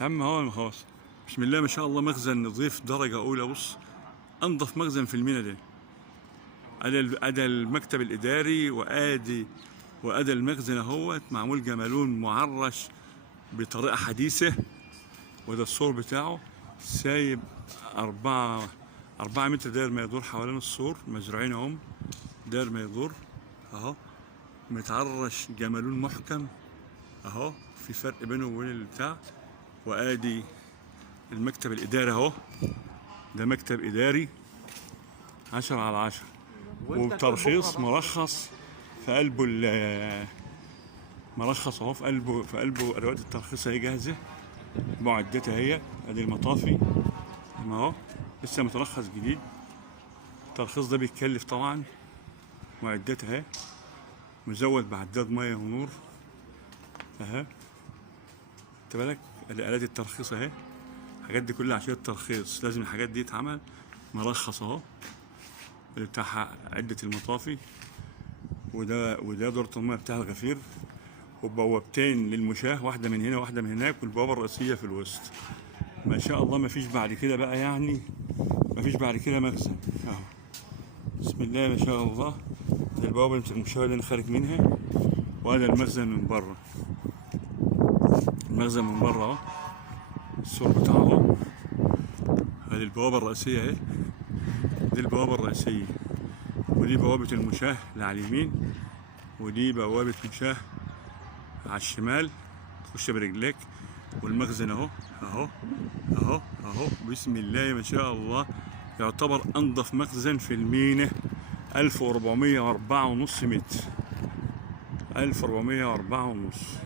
يا عم هو خلاص. بسم الله ما شاء الله، مخزن نظيف درجة أولى. بص، أنظف مخزن في المينا ده. أدا المكتب الإداري، وأدا المخزن اهوت معمول جمالون معرش بطريقة حديثة. وده السور بتاعه سايب 4 متر داير ما يدور حوالين السور، مزروعين اهم داير ما يدور اهو، متعرش جمالون محكم اهو، في فرق بينه وبين البتاع. وادي المكتب الاداري اهو، ده مكتب اداري 10/10، وبترخيص مرخص في قلبه مرخص اهو، في قلبه ادوات الترخيص اهي جاهزه، معدتها اهي. ادي المطافي ما هو لسه مترخص جديد. الترخيص ده بيتكلف طبعا. معدتها اهي، مزود بعداد ميه ونور اهي. خدت بالك؟ ادي الات الترخيص اهي. الحاجات دي كلها عشان الترخيص لازم الحاجات دي تتعمل. مرخص اهو اللي بتاعها عده المطافي، وده دورة الميه بتاع الغفير، وبوابتين للمشاة، واحدة من هنا واحدة من هناك، والبوابة الرئيسية في الوسط. ما شاء الله، ما فيش بعد كده بقى، يعني ما فيش بعد كده مخزن اهو. بسم الله ما شاء الله. دي البوابة اللي المشاة اللي انا خارج منها، وهذا المخزن من بره. المخزن من بره اهو، السور بتاعه اهو. هذه البوابة الرئيسية اهي، دي البوابة الرئيسية، ودي بوابة المشاة اللي على اليمين، ودي بوابة مشاة على الشمال تخش برجليك. والمخزن اهو اهو اهو اهو. بسم الله ما شاء الله، يعتبر انظف مخزن في المينا. 1404.5 متر، 1404.5.